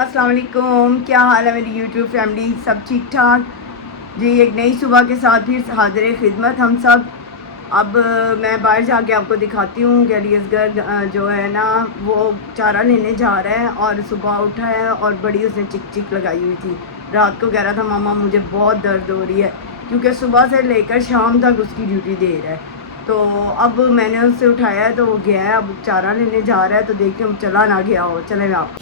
अस्सलाम वालेकुम, क्या हाल है मेरी यूट्यूब फैमिली। सब ठीक ठाक जी। एक नई सुबह के साथ फिर हाजिर खिदमत हम सब। अब मैं बाहर जाके आपको दिखाती हूँ कि अली असगर जो है ना वो चारा लेने जा रहा है और सुबह उठा है और बड़ी उसने चिक चिक लगाई हुई थी। रात को कह रहा था मामा मुझे बहुत दर्द हो रही है, क्योंकि सुबह से लेकर शाम तक उसकी ड्यूटी दे रहा है। तो अब मैंने उससे उठाया है तो वो गया है, अब चारा लेने जा रहा है। तो देखते हम चला ना गया हो। चले आप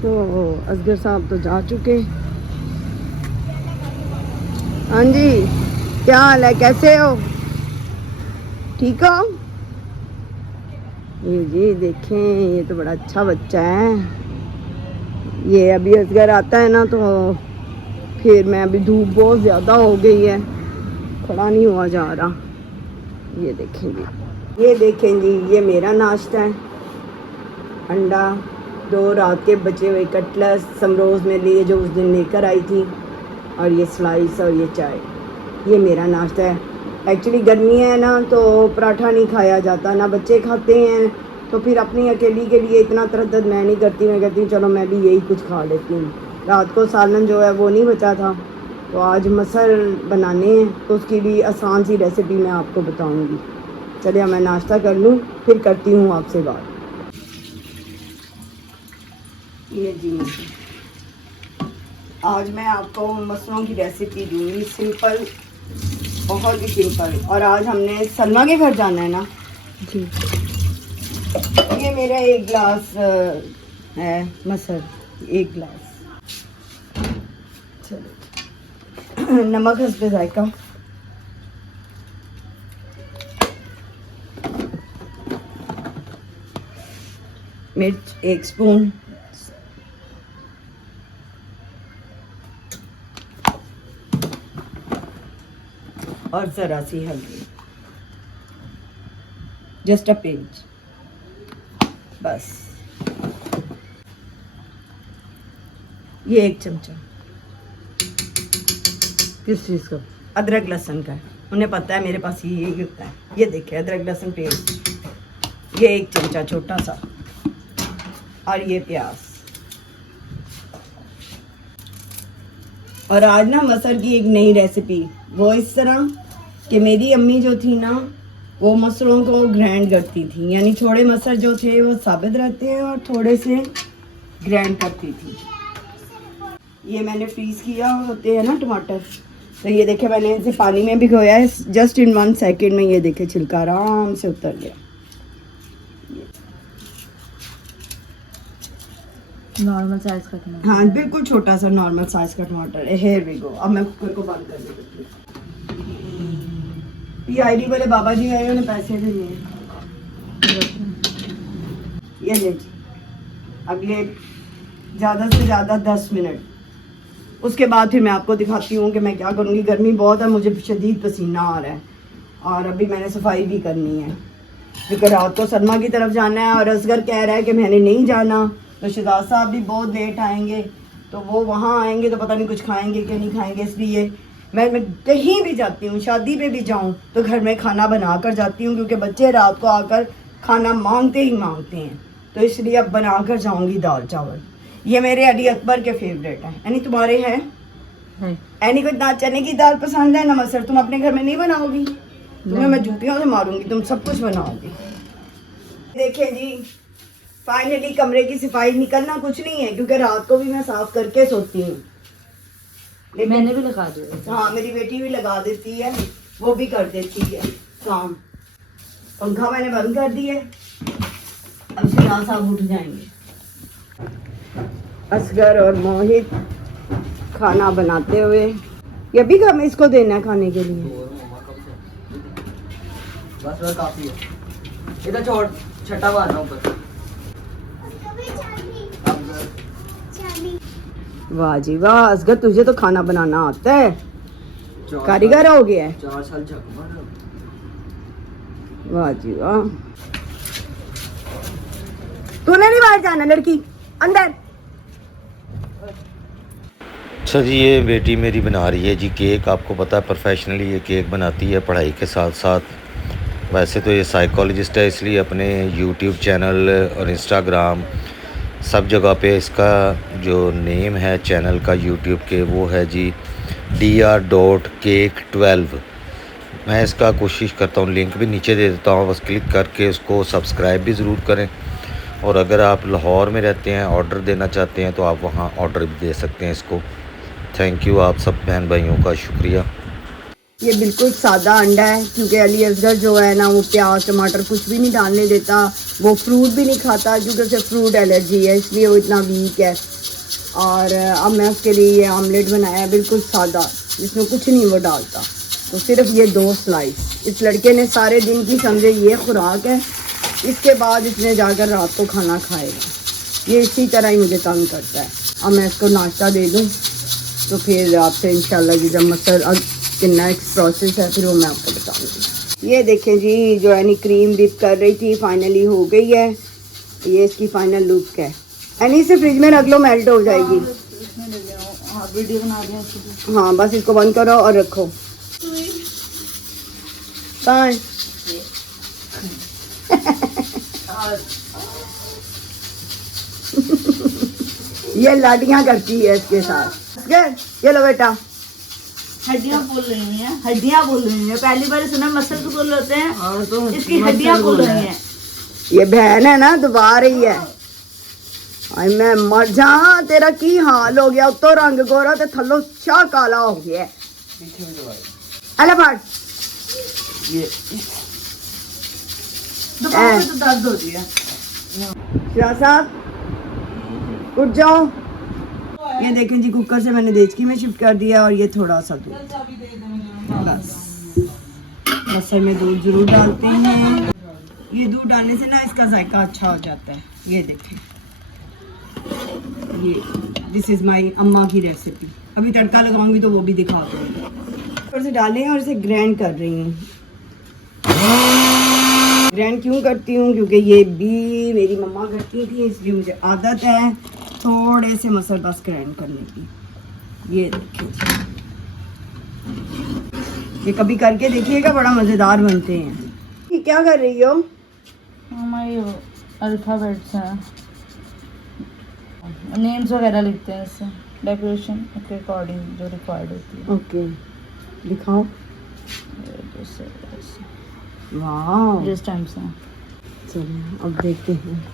तो असगर साहब तो जा चुके। हाँ जी, क्या हाल है, कैसे हो, ठीक हो? ये जी देखें, ये तो बड़ा अच्छा बच्चा है। ये अभी असगर आता है ना तो फिर मैं अभी धूप बहुत ज़्यादा हो गई है, खड़ा नहीं हुआ जा रहा। ये देखें जी, ये देखें जी, ये मेरा नाश्ता है। अंडा, 2 रात के बचे हुए कटलेस समरोज़ में लिए जो उस दिन लेकर आई थी, और ये स्लाइस और ये चाय। ये मेरा नाश्ता है। एक्चुअली गर्मी है ना तो पराठा नहीं खाया जाता, ना बच्चे खाते हैं, तो फिर अपनी अकेली के लिए इतना तरद्दद मैं नहीं करती। मैं कहती हूँ चलो मैं भी यही कुछ खा लेती हूँ। रात को सालन जो है वो नहीं बचा था, तो आज मसर बनाने हैं, तो उसकी भी आसान सी रेसिपी मैं आपको बताऊँगी। चलिए मैं नाश्ता कर लूँ, फिर करती हूँ आपसे बात। ये जी, आज मैं आपको मसलों की रेसिपी दूँगी, सिंपल, बहुत ही सिंपल। और आज हमने सलमा के घर जाना है ना जी। ये मेरा 1 गिलास है मसर, 1 गिलास। चलो नमक हस्बे जायका, मिर्च 1 स्पून, और ज़रा सी हल्दी, जस्ट अ पिंच, बस। ये 1 चमचा किस चीज़ का? अदरक लहसुन का है। उन्हें पता है मेरे पास ये होता है। ये देखिए अदरक लहसुन पेस्ट, ये 1 चमचा छोटा सा, और ये प्याज। और आज ना मसर की एक नई रेसिपी, वो इस तरह कि मेरी अम्मी जो थी ना वो मसरों को ग्राइंड करती थी, यानी थोड़े मसर जो थे वो साबित रहते हैं और थोड़े से ग्राइंड करती थी। ये मैंने फ्रीज़ किया होते हैं ना टमाटर, तो ये देखे मैंने इसे पानी में भिगोया है, जस्ट इन 1 सेकेंड में ये देखे छिलका आराम से उतर गया। नॉर्मल साइज का टमाटर, हाँ बिल्कुल छोटा सा नॉर्मल साइज का टमाटर है। Here we go. अब मैं कुकर को बंद कर देती हूँ। ये आईडी वाले बाबा जी आए, उन्हें पैसे देने हैं। ये ले जी, अब ये ज़्यादा से ज़्यादा 10 मिनट, उसके बाद फिर मैं आपको दिखाती हूँ कि मैं क्या करूँगी। गर्मी बहुत है, मुझे शदीद पसीना आ रहा है, और अभी मैंने सफाई भी करनी है, क्योंकि रात को सलमा की तरफ जाना है। और असगर कह रहा है कि मैंने नहीं जाना, तो शहजाद साहब भी बहुत लेट आएंगे, तो वो वहाँ आएंगे तो पता नहीं कुछ खाएंगे कि नहीं खाएंगे। इसलिए मैं कहीं भी जाती हूँ, शादी पे भी जाऊँ तो घर में खाना बना कर जाती हूँ, क्योंकि बच्चे रात को आकर खाना मांगते ही मांगते हैं। तो इसलिए अब बना कर जाऊँगी दाल चावल। ये मेरे अली अकबर के फेवरेट हैं। यानी तुम्हारे हैं? एनी को ना चने की दाल पसंद है ना मसर। तुम अपने घर में नहीं बनाओगी? तुम्हें मैं जूतियों से मारूंगी, तुम सब कुछ बनाओगी। देखिए जी, फाइनली कमरे की सफाई, निकलना कुछ नहीं है, क्योंकि रात को भी मैं साफ करके सोती हूँ। मैंने भी लगा दिया। हाँ मेरी बेटी भी लगा देती है, वो भी कर देती है काम। पंखा मैंने बंद कर दिया। अब शहजाद साहब उठ जाएंगे। असगर और मोहित खाना बनाते हुए, ये भी काम इसको देना है खाने के लिए। बस काफी है, इधर छोड़ छठा मारना ऊपर। वाह जी वाह, असगर तुझे तो खाना बनाना आता है, कारीगर हो गया है। 4 साल झक मार। वाह जी वाह। तूने नहीं बाहर जाना लड़की, अंदर। अच्छा जी, ये बेटी मेरी बना रही है जी केक। आपको पता है प्रोफेशनली ये केक बनाती है पढ़ाई के साथ साथ। वैसे तो ये साइकोलॉजिस्ट है, इसलिए अपने यूट्यूब चैनल और इंस्टाग्राम सब जगह पे इसका जो नेम है चैनल का यूट्यूब के, वो है जी dr.cake12। मैं इसका कोशिश करता हूँ, लिंक भी नीचे दे देता हूँ, बस क्लिक करके उसको सब्सक्राइब भी ज़रूर करें। और अगर आप लाहौर में रहते हैं, ऑर्डर देना चाहते हैं, तो आप वहाँ ऑर्डर भी दे सकते हैं इसको। थैंक यू आप सब बहन भाइयों का शुक्रिया। ये बिल्कुल सादा अंडा है, क्योंकि अली असगर जो है ना वो प्याज टमाटर कुछ भी नहीं डालने देता, वो फ्रूट भी नहीं खाता क्योंकि उसे फ्रूट एलर्जी है, इसलिए वो इतना वीक है। और अब मैं उसके लिए ये आमलेट बनाया है बिल्कुल सादा, जिसमें कुछ नहीं वो डालता, तो सिर्फ ये 2 स्लाइस। इस लड़के ने सारे दिन की समझे ये खुराक है, इसके बाद इसने जाकर रात को खाना खाएगा। ये इसी तरह ही मुझे तंग करता है। अब मैं इसको नाश्ता दे दूँ तो फिर आपसे इंशाल्लाह की जब मसल कि नेक्स्ट प्रोसेस है फिर वो मैं आपको बताऊंगी। ये देखें जी, जो है नी क्रीम डिप कर रही थी, फाइनली हो गई है। ये इसकी फाइनल लुक है। एनी से फ्रिज में रख लो, मेल्ट हो जाएगी। वीडियो बना रही हूँ। हाँ बस इसको बंद करो और रखो। कहाँ है? ये लाडियाँ करती है इसके साथ। ये लो बेटा, हड्डियाँ बोल रही हैं, हड्डियाँ बोल रही हैं। पहली बार सुना मसल तो बोल रहे हैं, और तो इसकी हड्डियाँ बोल रही हैं। ये बहन है ना दबा रही है। आई मैं मर जा, तेरा की हाल हो गया, उत्तो रंग गोरा ते थल्लो शाह काला हो गया। अले फाड़ ये दोपहर में तो दर्द होती है। शाह साहब उठ जाओ। ये देखें जी, कुकर से मैंने देचकी में शिफ्ट कर दिया और ये थोड़ा सा दूध, बस मसल में दूध जरूर डालते हैं। ये दूध डालने से ना इसका जायका अच्छा हो जाता है। ये देखें, ये दिस इज़ माई अम्मा की रेसिपी। अभी तड़का लगाऊंगी तो वो भी दिखा दूँगी। ऊपर से डालें और इसे ग्राइंड कर रही हूँ। ग्राइंड क्यों करती हूँ? क्योंकि ये भी मेरी मम्मा करती थी, इसलिए मुझे आदत है थोड़े से मसल बस ग्राइंड करने की। ये देखिए, ये कभी करके देखिएगा, बड़ा मज़ेदार बनते हैं। ये क्या कर रही हो? हमारे अल्फ़ाबेट्स हैं, नेम्स वगैरह लिखते हैं इससे, डेकोरेशन के अकॉर्डिंग जो रिक्वायर्ड होती है। ओके दिखाओ। जैसे वाह, जिस टाइम से चलिए अब देखते हैं।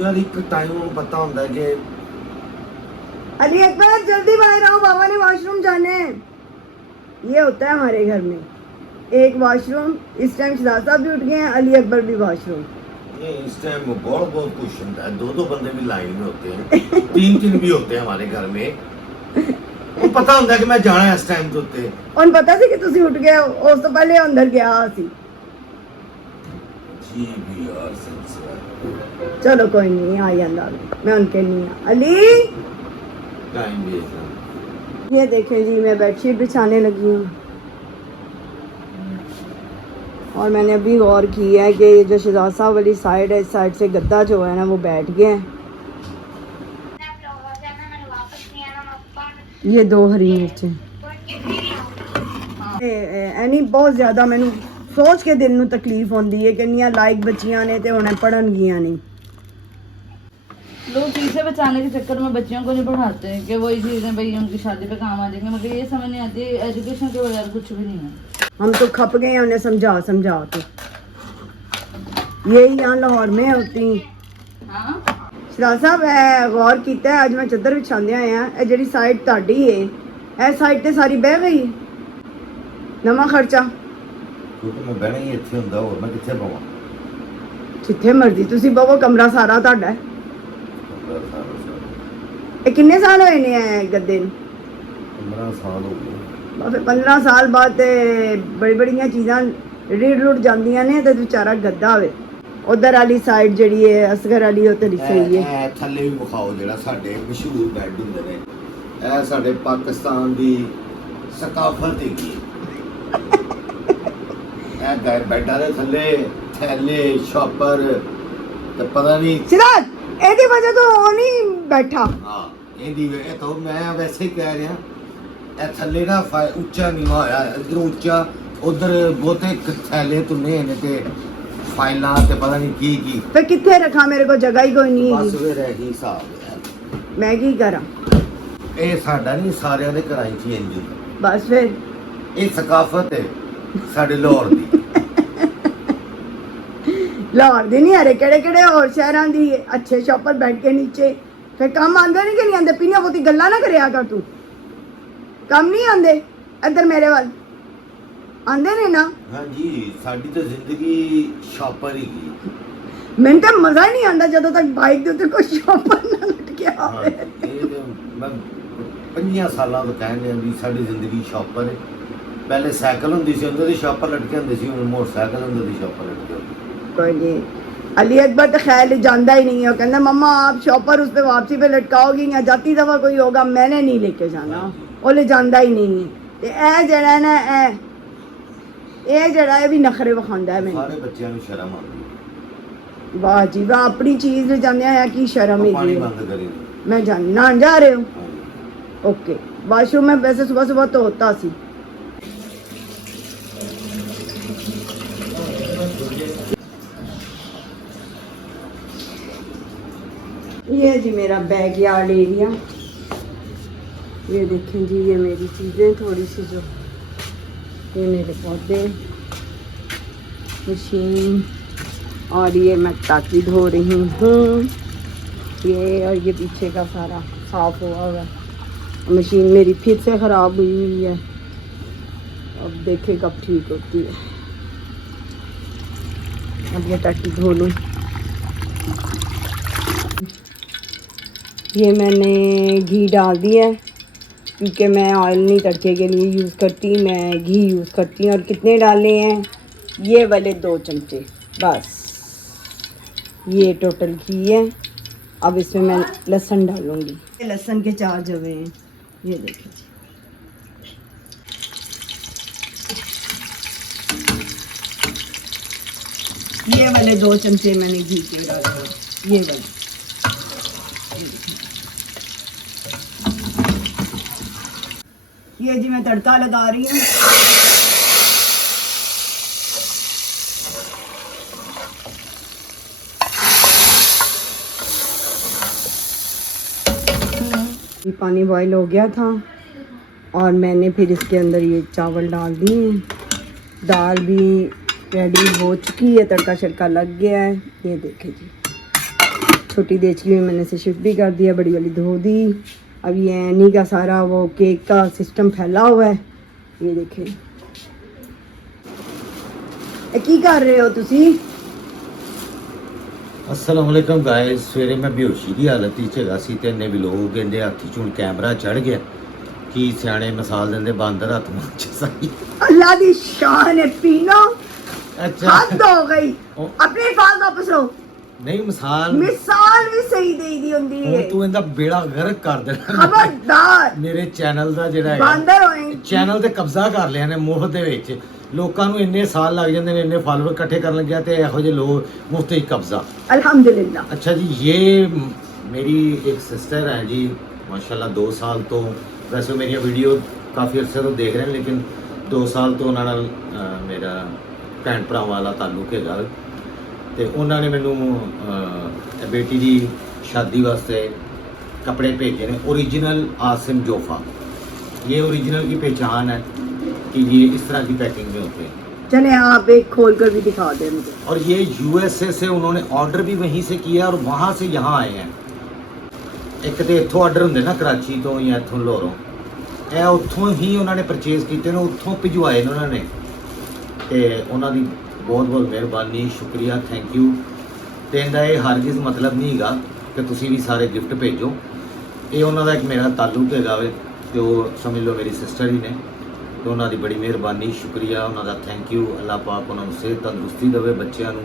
यार एक टाइम पता होता है कि अली अकबर जल्दी बाहर आओ, बाबा ने वॉशरूम जाने हैं। ये होता है हमारे घर में, एक वॉशरूम। इस टाइम शहजाद साहब भी उठ गए हैं, अली अकबर भी वॉशरूम। ये इस टाइम बहुत खुश होता है। 2 बंदे भी लाइन में होते हैं, 3 भी होते हैं हमारे घर में। वो पता होता है कि मैं जाना है इस टाइम तो उत्ते। उन पता सी कि तुसी उठ गए हो, उस तो पहले अंदर गया सी। जी भी यार सिलसिला चलो कोई नहीं, आ जांदा मैं उनके नहीं आ। Ali time waste. ये देखें जी, मैं बेडशीट बिछाने लगी हूँ और मैंने अभी गौर किया है कि ये जो शहजाद साहब वाली साइड है, इस साइड से गद्दा जो है ना वो बैठ गया है। ये 2 हरी मिर्चें एनी बहुत ज़्यादा मैंने सोच के दिल में तकलीफ होती है कि निया लाइक बच्चियां ने तो उन्हें पढ़न गिया नहीं। लोग फीसें बचाने के चक्कर में बच्चियों को नहीं पढ़ाते हैं कि वही चीज़ें भाई उनकी शादी पे काम आ जाएंगे, मगर ये समझ नहीं आती एजुकेशन के बगैर कुछ भी नहीं है। हम तो खप गए हैं उन्हें समझा समझा के। यही यहाँ लाहौर में होती। हाँ शराज साहब है गौर किया है, अज मैं चद्दर बिछाते आए हैं, ये जी साइड ताड़ी है, यह साइड ते सारी बह गई। नवा खर्चा क्योंकि मैं बहना ही इतने होंगे और मैं कितने पावा जिथे मर्जी तुसी बवो, कमरा सारा तुहाडा है। ये किन्ने साल होए ने गद्दे नूं? 15 साल हो गए। फिर 15 साल बाद ते बड़ी बड़ियां चीज़ां रिड़ रुड़ जांदियां ने ते बेचारा गद्दा होवे। उधर वाली साइड जड़ी है असगर वाली ਉਹ ਤੇ ਸਹੀ ਹੈ। ਇਹ ਥੱਲੇ ਵੀ ਵਿਖਾਓ ਜਿਹੜਾ ਸਾਡੇ ਮਸ਼ਹੂਰ ਬੈੱਡ ਹੁੰਦੇ ਨੇ, ਇਹ ਸਾਡੇ ਪਾਕਿਸਤਾਨ ਦੀ ਸਕਾਫਤ ਹੈਗੀ। ਇਹ ਗਏ ਬੈਡਾਂ ਦੇ ਥੱਲੇ ਥੈਲੇ ਸ਼ਾਪਰ ਤੇ ਪਤਾ ਨਹੀਂ सिराज ਇਹਦੀ ਵਜ੍ਹਾ ਤੋਂ ਉਹ ਨਹੀਂ ਬੈਠਾ। ਹਾਂ ਇਹਦੀ ਇਹ ਤਾਂ ਮੈਂ ਵੈਸੇ ਹੀ ਕਹਿ ਰਿਹਾ ਇਹ ਥੱਲੇ ਨਾ ਉੱਚਾ ਨੀਵਾਂ ਹੋਇਆ ਇਧਰ ਉੱਚਾ ਉਧਰ ਬਹੁਤੇ ਥੈਲੇ ਤੁੰਨੇ ਨੇ ਤੇ ਫਾਈਲਾਂ ਤੇ ਪਤਾ ਨਹੀਂ ਕੀ ਫਿਰ ਕਿੱਥੇ ਰੱਖਾਂ, ਮੇਰੇ ਕੋਲ ਜਗ੍ਹਾ ਹੀ ਕੋਈ ਨਹੀਂ ਬਸ ਹੈਗੀ। ਵੇ ਰਹਿ ਗਈ ਹਿਸਾਬ। ਮੈਂ ਕੀ ਕਰਾਂ? ਇਹ ਸਾਡਾ ਨਹੀਂ ਸਾਰਿਆਂ ਦੇ ਘਰਾਂ 'ਚ ਹੀ ਇੰਜ ਬਸ ਫਿਰ ਇਹ ਸਕਾਫਤ ਹੈ ਸਾਡੇ ਲਾਹੌਰ ਦੀ। ਲਾਹੌਰ ਦੀ ਨਹੀਂ, ਹਰੇ ਕਿਹੜੇ ਕਿਹੜੇ ਹੋਰ ਸ਼ਹਿਰਾਂ ਦੀ ਹੈ। ਅੱਛੇ ਸ਼ਾਪਰ ਬੈਠ ਕੇ ਨੀਚੇ ਫਿਰ ਕੰਮ ਆਉਂਦੇ ਨਹੀਂ ਕਿ ਨਹੀਂ ਆਉਂਦੇ? ਪੀਣੀਆਂ ਬਹੁਤੀ ਗੱਲਾਂ ਨਾ ਕਰਿਆ ਕਰ ਤੂੰ। ਕੰਮ ਨਹੀਂ ਆਉਂਦੇ ਇੱਧਰ ਮੇਰੇ ਵੱਲ ਆਉਂਦੇ ਨੇ ਨਾ। ਹਾਂਜੀ ਸਾਡੀ ਤਾਂ ਜ਼ਿੰਦਗੀ ਸ਼ਾਪਰ ਹੀ ਗਈ। ਮੈਨੂੰ ਤਾਂ ਮਜ਼ਾ ਹੀ ਨਹੀਂ ਆਉਂਦਾ ਜਦੋਂ ਤੱਕ ਬਾਈਕ ਦੇ ਉੱਤੇ ਕੋਈ ਸ਼ਾਪਰ ਨਾ ਲਟਕਿਆ ਹਾਂ ਹੋਵੇ। ਇਹ ਤੇ ਮੈਂ 5 ਸਾਲਾਂ ਤੋਂ ਕਹਿੰਦੇ ਆਂ ਵੀ ਸਾਡੀ ਜ਼ਿੰਦਗੀ ਸ਼ਾਪਰ ਹੈ। ਪਹਿਲੇ ਸਾਈਕਲ ਹੁੰਦੀ ਸੀ ਉਹਨਾਂ ਦੇ ਸ਼ਾਪਰ ਲਟਕੇ ਹੁੰਦੇ ਸੀ, ਹੁਣ ਮੋਟਰਸਾਈਕਲ ਹੁੰਦੇ ਸੀ ਸ਼ਾਪਰ लटके होते। कोई नहीं, अली अकबर तो ख्याल जानता ही नहीं है। वो कहता मम्मा आप शॉपर उस पर वापसी पे लटकाओगी या जाती दफा कोई होगा मैंने नहीं लेके जाना। वो ले जानता ही नहीं है। ते ए जड़ा ना ए जड़ा है भी नखरे विखांदा है मैंने। सारे बच्चों को शर्म आती वाह जी वाह, अपनी चीज ले जाने आया की शर्म है पानी जी। बंद करी। मैं जान नहान जा रहे हो? हाँ। ओके, वाशरूम में वैसे सुबह सुबह तो होता सी। ये जी मेरा बैकयार्ड एरिया। ये देखें जी, ये मेरी चीज़ें थोड़ी सी जो, ये मेरे पौधे, मशीन, और ये मैं टाकी धो रही हूँ। ये और ये पीछे का सारा साफ हुआ हुआ है। मशीन मेरी फिर से ख़राब हुई हुई है, अब देखें कब ठीक होती है। अब ये टाकी धो लूँ। ये मैंने घी डाल दिया है क्योंकि मैं ऑयल नहीं तड़के के लिए यूज़ करती, मैं घी यूज़ करती हूँ। और कितने डाले हैं? ये वाले 2 चमचे बस। ये टोटल घी है। अब इसमें मैं लहसुन डालूँगी। लहसुन के 4 जवे हैं, ये देखिए। ये वाले 2 चमचे मैंने घी के डाले, ये वाले। ये जी मैं तड़का लगा रही हूँ। ये पानी बॉईल हो गया था और मैंने फिर इसके अंदर ये चावल डाल दिए हैं। दाल भी रेडी हो चुकी है, तड़का शड़का लग गया है। ये देखें जी, छोटी देचली में मैंने से शिफ्ट भी कर दिया, बड़ी वाली धो दी। अब ये एनी का सारा वो केक का सिस्टम फैला हुआ है। ये देखें। की कर रहे हो तुसी? अस्सलाम वालेकुम गाइस। सवेरे मैं बेहोशी की हालत ही हैगा सी ते इन्ने भी लोग कहंदे हाथी चूं कैमरा चढ़ गया कि सियाणे मिसाल दिंदे बांदर हाथ मांच सही। अल्लाह दी शान है पीनो। अच्छा हद हो गई, अपने पास वापस लो। नहीं मिसाल मिसाल भी सही दे दी हुंदी है। तू इंदा बेड़ा गर्क कर देना। खबरदार, मेरे चैनल ਦਾ ਜਿਹੜਾ ਹੈ बांदर होए। ਚੈਨਲ ਤੇ ਕਬਜ਼ਾ ਕਰ ਲਿਆ ਨੇ ਮੁਫਤ ਦੇ ਵਿੱਚ। ਲੋਕਾਂ ਨੂੰ ਇੰਨੇ ਸਾਲ ਲੱਗ ਜਾਂਦੇ ਨੇ ਇੰਨੇ ਫਾਲੋਅਰ ਇਕੱਠੇ ਕਰਨ ਲੱਗਿਆ ਤੇ ਇਹੋ ਜਿਹੇ ਲੋਕ ਮੁਫਤ ਵਿੱਚ ਕਬਜ਼ਾ। अल्हम्दुलिल्लाह। अच्छा जी, ये मेरी एक सिस्टर है जी, माशाल्लाह 2 साल तो, वैसे मेरी वीडियो काफ़ी अर्से तो देख रहे हैं लेकिन 2 साल तो उन्होंने मेरा भैन भरा वाला ताल्लुक है। तो उन्होंने मैनू बेटी की शादी वास्ते कपड़े भेजे ने ओरिजिनल आसिम जोफा। ये ओरिजिनल की पहचान है कि ये इस तरह की पैकिंग में होते हैं। चले आप एक खोल कर भी दिखा दे मुझे। और ये यूएसए से उन्होंने ऑर्डर भी वहीं से किया और वहाँ से यहाँ आए हैं। एक तो इतों ऑर्डर होंगे ना कराची तो या इतों लाहौरों, ਇਹ ਉੱਥੋਂ ਹੀ ਉਹਨਾਂ ਨੇ ਪਰਚੇਜ਼ ਕੀਤੇ ਨੇ, ਉੱਥੋਂ ਭਿਜਵਾਏ ਨੇ ਉਹਨਾਂ ਨੇ। ਤੇ ਉਹਨਾਂ ਦੀ ਬਹੁਤ ਬਹੁਤ ਮਿਹਰਬਾਨੀ, ਸ਼ੁਕਰੀਆ, ਥੈਂਕ ਯੂ। ਤੇ ਇਹਦਾ ਇਹ ਹਰਗਿਜ਼ ਮਤਲਬ ਨਹੀਂ ਹੈਗਾ ਕਿ ਤੁਸੀਂ ਵੀ ਸਾਰੇ ਗਿਫਟ ਭੇਜੋ। ਇਹ ਉਹਨਾਂ ਦਾ ਇੱਕ ਮੇਰਾ ਤਾਲੁਕ ਹੈਗਾ ਵੇ ਤੇ ਉਹ ਸਮਝ ਲਓ ਮੇਰੀ ਸਿਸਟਰ ਹੀ ਨੇ। ਤੇ ਉਹਨਾਂ ਦੀ ਬੜੀ ਮਿਹਰਬਾਨੀ, ਸ਼ੁਕਰੀਆ, ਉਹਨਾਂ ਦਾ ਥੈਂਕ ਯੂ। ਅੱਲਾਹ ਪਾਕ ਉਹਨਾਂ ਨੂੰ ਸਿਹਤ ਤੰਦਰੁਸਤੀ ਦੇਵੇ, ਬੱਚਿਆਂ ਨੂੰ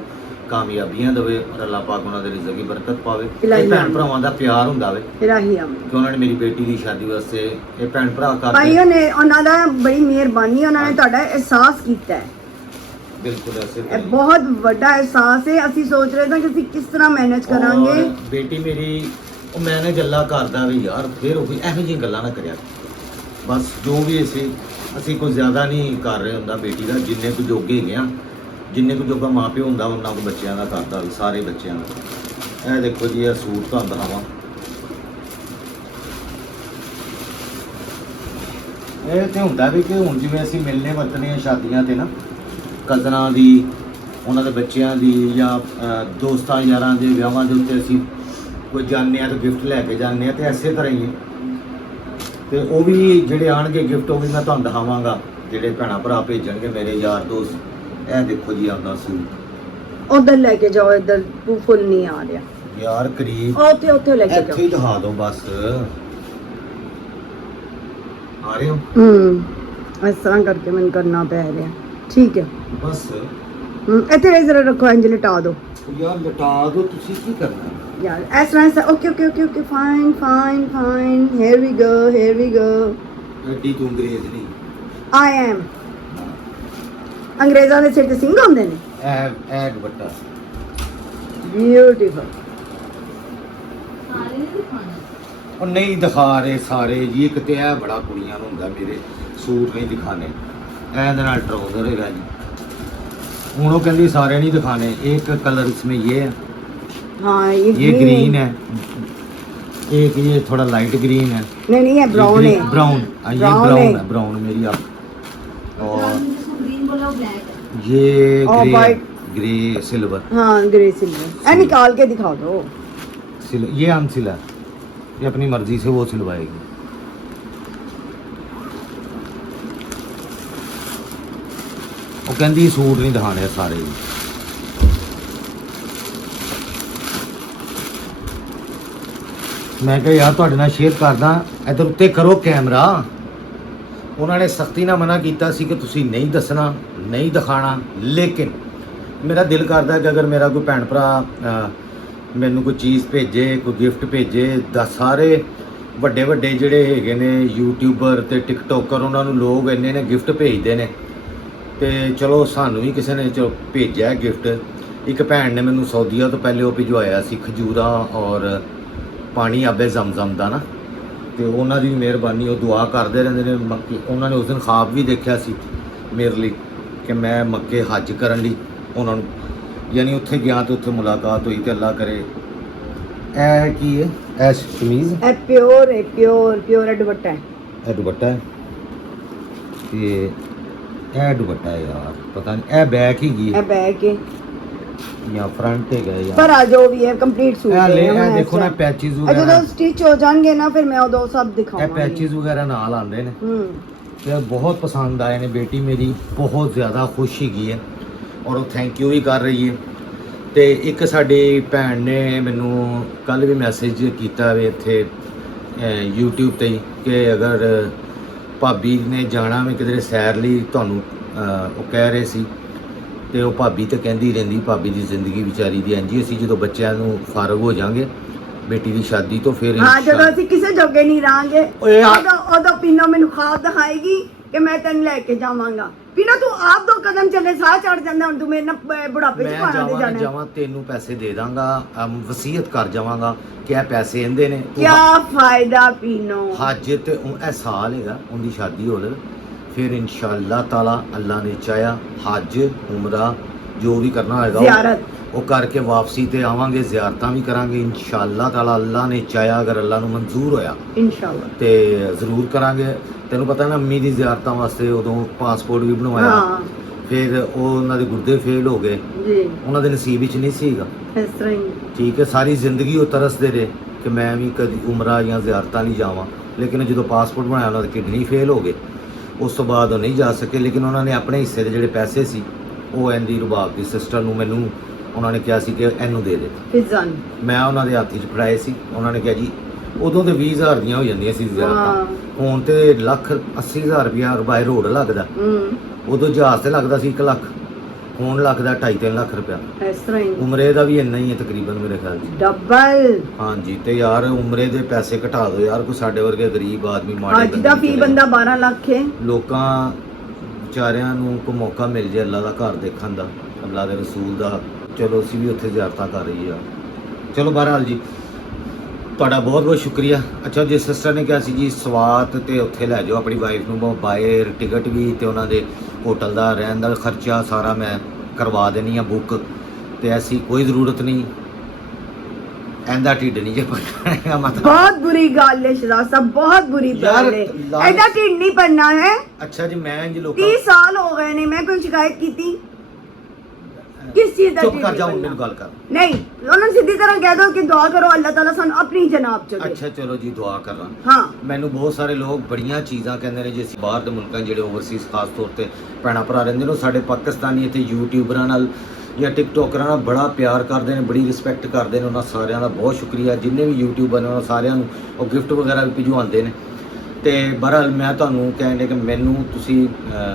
ਕਾਮਯਾਬੀਆਂ ਦੇਵੇ ਔਰ ਅੱਲਾਹ ਪਾਕ ਉਹਨਾਂ ਦੇ ਰਿਜ਼ਕ ਦੀ ਬਰਕਤ ਪਾਵੇ। ਇਹ ਭੈਣ ਭਰਾਵਾਂ ਦਾ ਪਿਆਰ ਹੁੰਦਾ ਵੇ ਇਲਾਹੀ ਆਮੀਨ। ਕਿ ਉਹਨਾਂ ਨੇ ਮੇਰੀ ਬੇਟੀ ਦੀ ਸ਼ਾਦੀ ਵਾਸਤੇ ਇਹ ਭੈਣ ਭਰਾ ਕਰਦੇ। ਭਾਈਓ ਨੇ ਉਹਨਾਂ ਦਾ ਬੜੀ ਮਿਹਰਬਾਨੀ, ਉਹਨਾਂ ਨੇ ਤੁਹਾਡਾ ਅਹਿਸਾਸ ਕੀਤਾ ਹੈ। ਬਿਲਕੁਲ ਐਸੇ ਇਹ ਬਹੁਤ ਵੱਡਾ ਅਹਿਸਾਸ ਹੈ। ਅਸੀਂ ਸੋਚ ਰਹੇ ਸੀ ਕਿ ਅਸੀਂ ਕਿਸ ਤਰ੍ਹਾਂ ਮੈਨੇਜ ਕਰਾਂਗੇ। ਔਰ ਬੇਟੀ ਮੇਰੀ ਉਹ ਮੈਨੇ ਗੱਲਾਂ ਕਰਦਾ ਵੀ ਯਾਰ ਫਿਰ ਉਹ ਇਹੋ ਜਿਹੀਆਂ ਗੱਲਾਂ ਨਾ ਕਰਿਆ। ਬਸ ਜੋ ਵੀ ਅਸੀਂ ਕੋਈ ਜ਼ਿਆਦਾ ਨਹੀਂ ਕਰ ਰਹੇ ਹੁੰਦਾ ਬੇਟੀ ਦਾ, ਜਿੰਨੇ ਕੁ ਜੋਗੇ ਹੈਗੇ ਆ, ਜਿੰਨੇ ਕੁ ਜੋਗਾ ਮਾਂ ਪਿਓ ਹੁੰਦਾ ਉਹਨਾਂ ਕੁ ਬੱਚਿਆਂ ਦਾ ਕਰਦਾ ਵੀ, ਸਾਰੇ ਬੱਚਿਆਂ ਦਾ। ਇਹ ਦੇਖੋ ਜੀ, ਇਹ ਸੂਟ ਤੁਹਾਨੂੰ ਦਿਖਾਵਾਂ। ਇਹ ਤੇ ਹੁੰਦਾ ਵੀ ਕਿ ਹੁਣ ਜਿਵੇਂ ਅਸੀਂ ਮਿਲਨੇ ਵਰਤਨੇ ਆ ਸ਼ਾਦੀਆਂ ਤੇ ਨਾ, ਕਜ਼ਨਾਂ ਦੀ, ਉਹਨਾਂ ਦੇ ਬੱਚਿਆਂ ਦੀ, ਜਾਂ ਦੋਸਤਾਂ ਯਾਰਾਂ ਦੇ ਵਿਆਹਾਂ ਦੇ ਉੱਤੇ ਅਸੀਂ ਕੋਈ ਜਾਂਦੇ ਆ ਤਾਂ ਗਿਫਟ ਲੈ ਕੇ ਜਾਂਦੇ ਆ, ਤੇ ਐਸੇ ਤਰ੍ਹਾਂ ਹੀ ਹੈ। ਤੇ ਉਹ ਵੀ ਜਿਹੜੇ ਆਣਗੇ ਗਿਫਟ ਉਹ ਵੀ ਮੈਂ ਤੁਹਾਨੂੰ ਦਿਖਾਵਾਂਗਾ, ਜਿਹੜੇ ਭੈਣਾਂ ਭਰਾ ਭੇਜਣਗੇ ਮੇਰੇ ਯਾਰ ਦੋਸਤ। ਇਹ ਦੇਖੋ ਜੀ ਆਉਂਦਾ ਸੂਟ। ਉਧਰ ਲੈ ਕੇ ਜਾਓ, ਇੱਧਰ ਫੁੱਲ ਨਹੀਂ ਆ ਰਿਹਾ ਯਾਰ ਕਰੀਬ ਉੱਥੇ ਲੈ ਕੇ ਇੱਥੇ ਹੀ ਦਿਖਾ ਦਿਓ ਬਸ। ਆ ਰਹੇ ਹੋ? ਇਸ ਤਰ੍ਹਾਂ ਕਰਕੇ ਮੈਨੂੰ ਕਰਨਾ ਪੈ ਰਿਹਾ। ਠੀਕ ਹੈ, ਬਸ ਇੱਥੇ ਜ਼ਰਾ ਰੱਖੋ, ਇੰਜ ਲਟਾ ਦਿਓ ਯਾਰ, ਲਟਾ ਦਿਓ। ਤੁਸੀਂ ਕੀ ਕਰਨਾ यार ऐसा okay fine here we go ਐਡੀ ਤੂੰ ਅੰਗਰੇਜ਼ ਨਹੀਂ। I am अंग्रेज़ां दे सिर ते सिंह होंदे ने। ਇਹ ਦੁਪੱਟਾ ब्यूटीफुल। सारे नहीं दिखाने। ਉਹ ਨਹੀਂ ਦਿਖਾ ਰਹੇ ਸਾਰੇ ਜੀ। ਇੱਕ ਤੇ ਇਹ ਬੜਾ ਕੁੜੀਆਂ ਨੂੰ ਹੁੰਦਾ ਮੇਰੇ ਸੂਟ ਨਹੀਂ ਦਿਖਾਣੇ। ਇਹਦੇ ਨਾਲ ਟਰਾਊਜ਼ਰ ਹੈਗਾ ਜੀ। ਹੁਣ ਉਹ ਕਹਿੰਦੀ ਸਾਰੇ ਨਹੀਂ ਦਿਖਾਣੇ। एक कलर इसमें ये है, हाँ ये ग्रीन है, एक ये थोड़ा लाइट ग्रीन है। नहीं ये ब्राउन है। ब्राउन, ये ब्राउन है, ब्राउन मेरी आप। और ग्रीन बोला ब्लैक है। ये और ग्रे, white। Grey silver. हाँ ग्रे सिल्वर। निकाल के दिखा दो। ये अनसिला, ये अपनी मर्जी से वो सिलवाएगी। वो कहती सूट नहीं दिखाने सारे। मैं कहा यार ਤੁਹਾਡੇ ਨਾਲ ਸ਼ੇਅਰ ਕਰਦਾ, ਇਧਰ ਉੱਤੇ ਕਰੋ ਕੈਮਰਾ। ਉਹਨਾਂ ਨੇ ਸਖਤੀ ਨਾਲ ਮਨਾ ਕੀਤਾ ਸੀ ਕਿ ਤੁਸੀਂ ਨਹੀਂ ਦੱਸਣਾ, ਨਹੀਂ ਦਿਖਾਣਾ। ਲੇਕਿਨ ਮੇਰਾ ਦਿਲ ਕਰਦਾ ਕਿ ਅਗਰ ਮੇਰਾ ਕੋਈ ਭੈਣ ਭਰਾ ਮੈਨੂੰ ਕੋਈ ਚੀਜ਼ ਭੇਜੇ, ਕੋਈ ਗਿਫਟ ਭੇਜੇ, ਸਾਰੇ ਵੱਡੇ ਵੱਡੇ ਜਿਹੜੇ ਹੈਗੇ ਨੇ ਯੂਟਿਊਬਰ ਤੇ ਟਿਕਟੋਕਰ, ਉਹਨਾਂ ਨੂੰ ਲੋਕ ਇੰਨੇ ਨੇ ਗਿਫਟ ਭੇਜਦੇ ਨੇ। ਤੇ ਚਲੋ ਸਾਨੂੰ ਵੀ ਕਿਸੇ ਨੇ ਭੇਜਿਆ ਗਿਫਟ। ਇੱਕ ਭੈਣ ਨੇ ਮੈਨੂੰ ਸਾਊਦੀਆ ਤੋਂ ਪਹਿਲੇ ਉਹ ਭਿਜਵਾਇਆ ਸੀ ਖਜੂਰਾਂ ਔਰ ਪਾਣੀ ਆਬੇ ਜ਼ਮਜ਼ਮ ਦਾ ਨਾ। ਤੇ ਉਹਨਾਂ ਦੀ ਮਿਹਰਬਾਨੀ, ਉਹ ਦੁਆ ਕਰਦੇ ਰਹਿੰਦੇ ਨੇ ਮੱਕੇ। ਉਹਨਾਂ ਨੇ ਉਸ ਦਿਨ ਖਾਬ ਵੀ ਦੇਖਿਆ ਸੀ ਮੇਰੇ ਲਈ ਕਿ ਮੈਂ ਮੱਕੇ ਹੱਜ ਕਰਨ ਲਈ ਉਹਨਾਂ ਨੂੰ, ਯਾਨੀ ਉੱਥੇ ਗਿਆ ਤੇ ਉੱਥੇ ਮੁਲਾਕਾਤ ਹੋਈ। ਤੇ ਅੱਲਾ ਕਰੇ। ਇਹ ਕੀ ਹੈ? ਇਹ ਕਮੀਜ਼, ਇਹ ਪਿਓਰ ਹੈ, ਪਿਓਰ ਦੁਪੱਟਾ ਹੈ। ਇਹ ਦੁਪੱਟਾ ਹੈ। ਤੇ ਇਹ ਦੁਪੱਟਾ ਹੈ ਯਾਰ, ਪਤਾ ਨਹੀਂ ਇਹ ਬੈਕ ਹੀ ਗਈ ਇਹ बैक है ਜਾਂ ਫਰੰਟ ਹੈਗਾ ਯਾਰ। पर आ जो भी है कंप्लीट सूट ਇਹ ਲੈ, है। ਇਹ ਦੇਖੋ ਨਾ ਪੈਚਿਸ ਜਦੋਂ ਵਗੈਰਾ, ਸਟਿਚ ਹੋ ਜਾਣਗੇ ਨਾ ਫਿਰ ਮੈਂ ਉਦੋਂ ਸਭ ਇਹ ਦਿਖਾਵਾਂਗੀ। ਪੈਚਿਸ ਵਗੈਰਾ ਨਾਲ ਆਉਂਦੇ ਨੇ। ਤੇ ਬਹੁਤ ਪਸੰਦ ਆਏ ਨੇ। ਬੇਟੀ ਮੇਰੀ ਬਹੁਤ ਜ਼ਿਆਦਾ ਖੁਸ਼ ਹੈਗੀ ਹੈ ਔਰ ਉਹ ਥੈਂਕ ਯੂ ਵੀ ਕਰ ਰਹੀ ਹੈ। ਤੇ ਇੱਕ ਸਾਡੀ ਭੈਣ ਨੇ ਮੈਨੂੰ ਕੱਲ ਵੀ ਮੈਸੇਜ ਕੀਤਾ ਵੀ ਇੱਥੇ YouTube ਤੇ ਹੀ ਕਿ ਅਗਰ ਭਾਬੀ ਨੇ ਜਾਣਾ ਵੀ ਕਿਧਰੇ ਸੈਰ ਲਈ, ਤੁਹਾਨੂੰ ਉਹ ਕਹਿ ਰਹੇ ਸੀ। ਤੇ ਉਹ ਭਾਬੀ ਤੇ ਕਹਿੰਦੀ ਰਹਿੰਦੀ, ਭਾਬੀ ਦੀ ਜ਼ਿੰਦਗੀ ਵਿਚਾਰੀ ਦੀ ਇੰਝ ਹੀ। ਅਸੀਂ ਜਦੋਂ ਬੱਚਿਆਂ ਨੂੰ ਫਾਰਗ ਹੋ ਜਾਾਂਗੇ ਬੇਟੀ ਦੀ ਸ਼ਾਦੀ ਤੋਂ ਫਿਰ ਹਾਂ ਜਦੋਂ ਅਸੀਂ ਕਿਸੇ ਜੋਗੇ ਨਹੀਂ ਰਹਾਂਗੇ ਓਏ ਆ- ਉਦੋਂ ਪੀਨੋ ਮੈਨੂੰ ਖਾਬ ਦਿਖਾਏਗੀ ਕਿ ਮੈਂ ਤੈਨੂੰ ਲੈ ਕੇ ਜਾਵਾਂਗਾ। ਪੀਨੋ ਤੂੰ ਆਪ 2 ਕਦਮ ਚੱਲੇ ਸਾਹ ਚੜ ਜਾਂਦਾ। ਹੁਣ ਤੂੰ ਮੇਰੇ ਨਾਲ ਬੁਢਾਪੇ ਚ ਮੈਂ ਪਾਣਾ ਦੇ ਜਾਣਾ। ਜਾਵਾਂ ਤੈਨੂੰ ਪੈਸੇ ਦੇ ਦਾਂਗਾ, ਵਸੀਅਤ ਕਰ ਜਾਵਾਂਗਾ ਕਿ ਇਹ ਪੈਸੇ ਇਹਦੇ ਨੇ। ਤੂੰ ਕਿਆ ਫਾਇਦਾ ਪੀਨੋ। ਹੱਜ ਤੇ ਇਹ ਸਾਲ ਹੈਗਾ ਉਹਦੀ ਸ਼ਾਦੀ ਹੋ ਲਵੇ, ਫਿਰ ਇਨਸ਼ਾਅੱਲਾ ਤਾਲਾ ਅੱਲਾ ਨੇ ਚਾਹਿਆ ਹੱਜ ਉਮਰਾ ਜੋ ਵੀ ਕਰਨਾ ਹੋਏਗਾ ਜ਼ਿਆਰਤ ਉਹ ਕਰਕੇ ਵਾਪਸੀ ਤੇ ਆਵਾਂਗੇ, ਜ਼ਿਆਰਤਾਂ ਵੀ ਕਰਾਂਗੇ ਇਨਸ਼ਾਅੱਲਾ ਤਾਲਾ। ਅੱਲਾ ਨੇ ਚਾਹਿਆ, ਅਗਰ ਅੱਲਾ ਨੂੰ ਮਨਜ਼ੂਰ ਹੋਇਆ ਇਨਸ਼ਾਅੱਲਾ ਤੇ ਜ਼ਰੂਰ ਕਰਾਂਗੇ। ਤੈਨੂੰ ਪਤਾ ਨਾ ਅੰਮੀ ਦੀ ਜ਼ਿਆਰਤਾਂ ਵਾਸਤੇ ਉਦੋਂ ਪਾਸਪੋਰਟ ਵੀ ਬਣਵਾਇਆ, ਹਾਂ ਫਿਰ ਉਹ ਉਹਨਾਂ ਦੇ ਗੁਰਦੇ ਫੇਲ ਹੋ ਗਏ, ਜੀ ਉਹਨਾਂ ਦੇ ਨਸੀਬ ਵਿੱਚ ਨਹੀਂ ਸੀਗਾ। ਇਸ ਤਰ੍ਹਾਂ ਹੀ ਠੀਕ ਹੈ, ਸਾਰੀ ਜ਼ਿੰਦਗੀ ਉਹ ਤਰਸਦੇ ਰਹੇ ਕਿ ਮੈਂ ਵੀ ਕਦੀ ਉਮਰਾ ਜਾਂ ਜ਼ਿਆਰਤਾਂ ਲਈ ਜਾਵਾਂ। ਲੇਕਿਨ ਜਦੋਂ ਪਾਸਪੋਰਟ ਬਣਾਇਆ ਉਹਨਾਂ ਦੇ ਕਿਡਨੀ ਫੇਲ ਹੋ ਗਏ, ਉਸ ਤੋਂ ਬਾਅਦ ਉਹ ਨਹੀਂ ਜਾ ਸਕੇ। ਲੇਕਿਨ ਉਹਨਾਂ ਨੇ ਆਪਣੇ ਹਿੱਸੇ ਦੇ ਜਿਹੜੇ ਪੈਸੇ ਸੀ ਉਹ ਇਹਦੀ ਰਬਾਬ ਦੀ ਸਿਸਟਰ ਨੂੰ, ਮੈਨੂੰ ਉਹਨਾਂ ਨੇ ਕਿਹਾ ਸੀ ਕਿ ਇਹਨੂੰ ਦੇ ਦੇ। ਫਿਜ਼ਨ ਮੈਂ ਉਹਨਾਂ ਦੇ ਹੱਥ 'ਚ ਫੜਾਏ ਸੀ। ਉਹਨਾਂ ਨੇ ਕਿਹਾ ਜੀ, ਉਦੋਂ ਤੇ 20,000 ਦੀਆਂ ਹੋ ਜਾਂਦੀਆਂ ਸੀ ਜ਼ਿਆਰਤਾਂ, ਹੁਣ ਤੇ 1,80,000 ਰੁਪਇਆ ਬਾਈ ਰੋਡ ਲੱਗਦਾ। ਉਦੋਂ ਜਹਾਜ਼ ਤੇ ਲੱਗਦਾ ਸੀ 1 ਲੱਖ, ਹੁਣ ਲੱਗਦਾ 2.5-3 ਲੱਖ ਰੁਪਇਆ। ਇਸ ਤਰ੍ਹਾਂ ਹੀ ਉਮਰੇ ਦਾ ਵੀ ਇੰਨਾ ਹੀ ਹੈ ਤਕਰੀਬਨ ਮੇਰੇ ਖਿਆਲ 'ਚ। ਡਬਲ ਹਾਂਜੀ, ਤੇ ਯਾਰ ਉਮਰੇ ਦੇ ਪੈਸੇ ਘਟਾ ਦਿਓ ਯਾਰ, ਕੋਈ ਸਾਡੇ ਵਰਗੇ ਗਰੀਬ ਆਦਮੀ ਮਾੜੇ ਅੱਜ ਦਾ ਫੀ ਬੰਦਾ 12 ਲੱਖ ਹੈ। ਲੋਕਾਂ ਵਿਚਾਰਿਆਂ ਨੂੰ ਕੋਈ ਮੌਕਾ ਮਿਲ ਜੇ ਅੱਲਾ ਦਾ ਘਰ ਦੇਖਣ ਦਾ, ਅੱਲਾ ਦੇ ਰਸੂਲ ਦਾ, ਚਲੋ ਅਸੀਂ ਵੀ ਉੱਥੇ ਜ਼ਿਆਰਤਾਂ ਕਰ ਰਹੀ ਆ। ਚਲੋ ਬਹਰਹਾਲ ਜੀ ਤੁਹਾਡਾ ਬਹੁਤ ਬਹੁਤ ਸ਼ੁਕਰੀਆ। ਅੱਛਾ ਜੀ ਸਿਸਟਰ ਨੇ ਕਿਹਾ ਸੀ ਜੀ ਸਵਾਤ ਤੇ ਉੱਥੇ ਲੈ ਜਾਓ ਆਪਣੀ ਵਾਈਫ ਨੂੰ, ਬਾਏ ਟਿਕਟ ਵੀ ਤੇ ਉਹਨਾਂ ਦੇ ਹੋਟਲ ਦਾ ਰਹਿਣ ਦਾ ਖਰਚਾ ਸਾਰਾ ਮੈਂ ਕਰਵਾ ਦੇਣੀ ਆ ਬੁੱਕ, ਤੇ ਐਸੀ ਕੋਈ ਜ਼ਰੂਰਤ ਨਹੀਂ, ਇਹਦਾ ਢਿੱਡ ਨਹੀਂ ਜੇ ਭਰਨਾ ਮਤਲਬ। बहुत बुरी गाल है शहजाद साहब, बहुत बुरी यार, गाल है। लाल- ऐसा ढिड नहीं पड़ना है। ਅੱਛਾ ਜੀ मैं जी लोग 30 साल हो गए ने, मैं कोई शिकायत की थी किस चीज का चुप ढिड कर नहीं जाओ पड़ना? मेरी गल कर। नहीं उन्होंने सीधी तरह कह दो कि दुआ करो अल्लाह ताला सन अपनी जनाब च दे। ਅੱਛਾ ਚਲੋ ਜੀ ਦੁਆ ਕਰਾਂ। हाँ ਮੈਨੂੰ ਬਹੁਤ ਸਾਰੇ ਲੋਕ ਬੜੀਆਂ ਚੀਜ਼ਾਂ ਕਹਿੰਦੇ ਨੇ, ਜੇ ਅਸੀਂ ਬਾਹਰ ਦੇ ਮੁਲਕਾਂ 'ਚ ਜਿਹੜੇ ਓਵਰਸੀਜ਼ ਖਾਸ ਤੌਰ ਤੇ ਭੈਣਾਂ ਭਰਾ ਰਹਿੰਦੇ ਨੇ, ਉਹ ਸਾਡੇ ਪਾਕਿਸਤਾਨੀ ਇੱਥੇ ਯੂਟਿਊਬਰਾਂ ਨਾਲ ਜਾਂ ਟਿਕਟੋਕਰਾਂ ਨਾਲ ਬੜਾ ਪਿਆਰ ਕਰਦੇ ਨੇ, ਬੜੀ ਰਿਸਪੈਕਟ ਕਰਦੇ ਨੇ। ਉਹਨਾਂ ਸਾਰਿਆਂ ਦਾ ਬਹੁਤ ਸ਼ੁਕਰੀਆ। ਜਿੰਨੇ ਵੀ ਯੂਟਿਊਬਰ ਨੇ ਉਹਨਾਂ ਸਾਰਿਆਂ ਨੂੰ ਉਹ ਗਿਫਟ ਵਗੈਰਾ ਵੀ ਭਿਜਵਾਉਂਦੇ ਨੇ। ਤੇ ਬਹਰਹਾਲ ਮੈਂ ਤੁਹਾਨੂੰ ਕਹਿੰਦੇ ਕਿ ਮੈਨੂੰ ਤੁਸੀਂ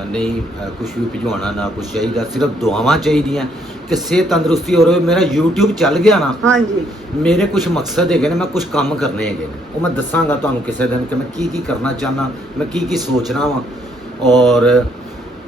ਨਹੀਂ ਕੁਝ ਵੀ ਭਿਜਵਾਉਣਾ, ਨਾ ਕੁਝ ਚਾਹੀਦਾ, ਸਿਰਫ ਦੁਆਵਾਂ ਚਾਹੀਦੀਆਂ ਕਿ ਸਿਹਤ ਤੰਦਰੁਸਤੀ ਹੋ ਰਹੀ। ਮੇਰਾ YouTube ਚੱਲ ਗਿਆ ਨਾ, हाँ जी ਮੇਰੇ ਕੁਝ ਮਕਸਦ ਹੈਗੇ ਨੇ, ਮੈਂ ਕੁਝ ਕੰਮ ਕਰਨੇ ਹੈਗੇ ਨੇ, ਉਹ ਮੈਂ ਦੱਸਾਂਗਾ ਤੁਹਾਨੂੰ ਕਿਸੇ ਦਿਨ ਕਿ ਮੈਂ ਕੀ ਕੀ ਕਰਨਾ ਚਾਹਨਾ, ਮੈਂ ਕੀ ਕੀ ਸੋਚ ਰਹਾ ਵਾਂ। ਔਰ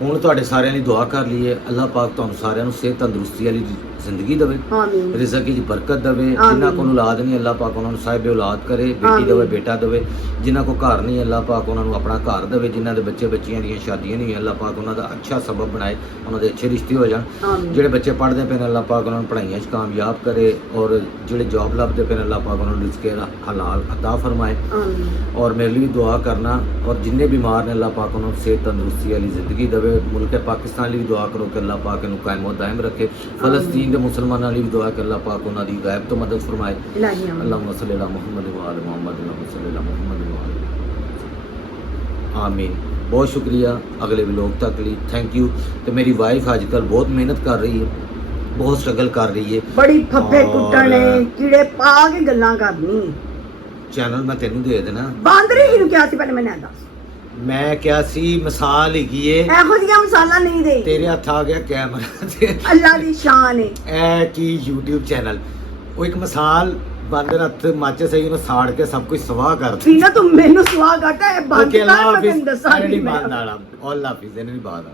ਹੁਣ ਤੁਹਾਡੇ ਸਾਰਿਆਂ ਲਈ ਦੁਆ ਕਰ ਲਈਏ, ਅੱਲਾਹ ਪਾਕ ਤੁਹਾਨੂੰ ਸਾਰਿਆਂ ਨੂੰ ਸਿਹਤ ਤੰਦਰੁਸਤੀ ਵਾਲੀ ਜ਼ਿੰਦਗੀ ਦੇਵੇ, आमीन ਰਿਜ਼ਕ ਦੀ ਬਰਕਤ ਦੇਵੇ। ਜਿਨ੍ਹਾਂ ਕੋਲ ਔਲਾਦ ਨਹੀਂ ਅੱਲਾਹ ਪਾਕ ਉਹਨਾਂ ਨੂੰ ਸਾਹਿਬ ਔਲਾਦ ਕਰੇ, ਬੇਟੀ ਆਮੀਨ। ਦੇਵੇ, ਬੇਟਾ ਦੇਵੇ। ਜਿਨ੍ਹਾਂ ਕੋਲ ਘਰ ਨਹੀਂ ਅੱਲਾਹ ਪਾਕ ਉਹਨਾਂ ਨੂੰ ਆਪਣਾ ਘਰ ਦੇਵੇ। ਜਿਨ੍ਹਾਂ ਦੇ ਬੱਚੇ ਬੱਚੀਆਂ ਦੀਆਂ ਸ਼ਾਦੀਆਂ ਨਹੀਂ ਅੱਲਾਹ ਪਾਕ ਉਹਨਾਂ ਦਾ ਅੱਛਾ ਸਬਬ ਬਣਾਏ, ਉਹਨਾਂ ਦੇ ਅੱਛੇ ਰਿਸ਼ਤੇ ਹੋ ਜਾਣ। आमीन ਜਿਹੜੇ ਬੱਚੇ ਪੜ੍ਹਦੇ ਪਏ ਨੇ ਅੱਲਾਹ ਪਾਕ ਉਹਨਾਂ ਨੂੰ ਪੜ੍ਹਾਈਆਂ 'ਚ ਕਾਮਯਾਬ ਕਰੇ, ਔਰ ਜਿਹੜੇ ਜੌਬ ਲੱਭਦੇ ਪਏ ਨੇ ਅੱਲਾਹ ਪਾਕ ਉਹਨਾਂ ਨੂੰ ਰਿਜ਼ਕੇ ਹਲਾਲ ਅਤਾ ਫਰਮਾਏ। आमीन ਔਰ ਮੇਰੇ ਲਈ ਵੀ ਦੁਆ ਕਰਨਾ, ਔਰ ਜਿੰਨੇ ਬਿਮਾਰ ਨੇ ਅੱਲਾਹ ਪਾਕ ਉਹਨਾਂ ਨੂੰ ਸਿਹਤ ਤੰਦਰੁਸਤੀ ਵਾਲੀ ਜ਼ਿੰਦਗੀ ਦੇਵੇ। ਮੁਲਕ ਪਾਕਿਸਤਾਨ ਲਈ ਵੀ ਦੁਆ ਕਰੋ ਕਿ ਅੱਲਾਹ ਪਾਕ ਇਹਨੂੰ ਕਾਇਮ ਦਾਇਮ ਰੱਖੇ। ਫਲਸਤੀਨ ਦੇ ਮੁਸਲਮਾਨਾਂ ਲਈ ਵੀ ਦੁਆ ਕਿ ਅੱਲਾਹ ਪਾਕ ਉਹਨਾਂ ਦੀ ਗਾਇਬ ਤੋਂ ਮਦਦ ਫਰਮਾਏ। इलाही आमीन ਅੱਲਾਹੁम्मा सल्ली अला मुहम्मद व आले मुहम्मद, अल्लाहुम्मा सल्ली अला मुहम्मद व आले ਆਮੀਨ। ਬਹੁਤ ਸ਼ੁਕਰੀਆ। ਅਗਲੇ ਵਲੋਗ ਤੱਕ ਲਈ ਥੈਂਕ ਯੂ। ਤੇ ਮੇਰੀ ਵਾਈਫ ਅੱਜ ਕੱਲ੍ਹ ਬਹੁਤ ਮਿਹਨਤ ਕਰ ਰਹੀ ਹੈ, ਬਹੁਤ ਸਟਰਗਲ ਕਰ ਰਹੀ ਹੈ। बड़ी फफे और- कुटने कीड़े पा के गल्लां करनी। ਚੈਨਲ ਮੈਂ ਤੈਨੂੰ ਦੇ ਦੇਣਾ। बांदरी ही क्या सी पहले मैंने दस ਮੈਂ ਕਿਹਾ ਸੀ ਮਿਸਾਲ ਹੈਗੀ ਏ, ਇਹੋ ਜਿਹਾ ਮਸਾਲਾ ਨਹੀਂ ਦੇ। ਤੇਰੇ ਹੱਥ ਆ ਗਿਆ ਕੈਮਰਾ ਤੇ ਅੱਲਾ ਦੀ ਸ਼ਾਨ ਹੈ। ਇਹ ਕੀ YouTube ਚੈਨਲ, ਉਹ ਇੱਕ ਮਿਸਾਲ ਬਾਂਦਰ ਹੱਥ ਮੱਚ ਸਹੀ ਉਹਨੂੰ ਸਾੜ ਕੇ ਸਭ ਕੁਝ ਸਵਾਹ ਕਰ ਦਿੱਤਾ। ਪੀਨਾ ਤੂੰ ਮੈਨੂੰ ਸਵਾਹ ਕਰਤਾ ਹੈ ਬੰਦ ਓਕੇ ਕਰ, ਅੱਲਾਹ ਮੈਂ ਹਾਫਿਜ਼। ਤੈਨੂੰ ਦੱਸਾਂਗੀ ਨਹੀਂ ਮੈਂ। ਬਾਤ ਨਾਲ ਅੱਲਾਹ ਹਾਫਿਜ਼ ਨਹੀਂ ਬਾਤ।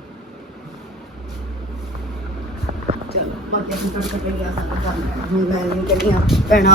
ਚਲੋ ਬਾਕੀ ਅਸੀਂ ਤੜਕਾ ਪਈ ਗਿਆ ਸਾਰਾ ਕੰਮ। ਹੁਣ ਮੈਂ ਨਹੀਂ ਕਹਿੰਦੀ ਆ ਭੈਣਾ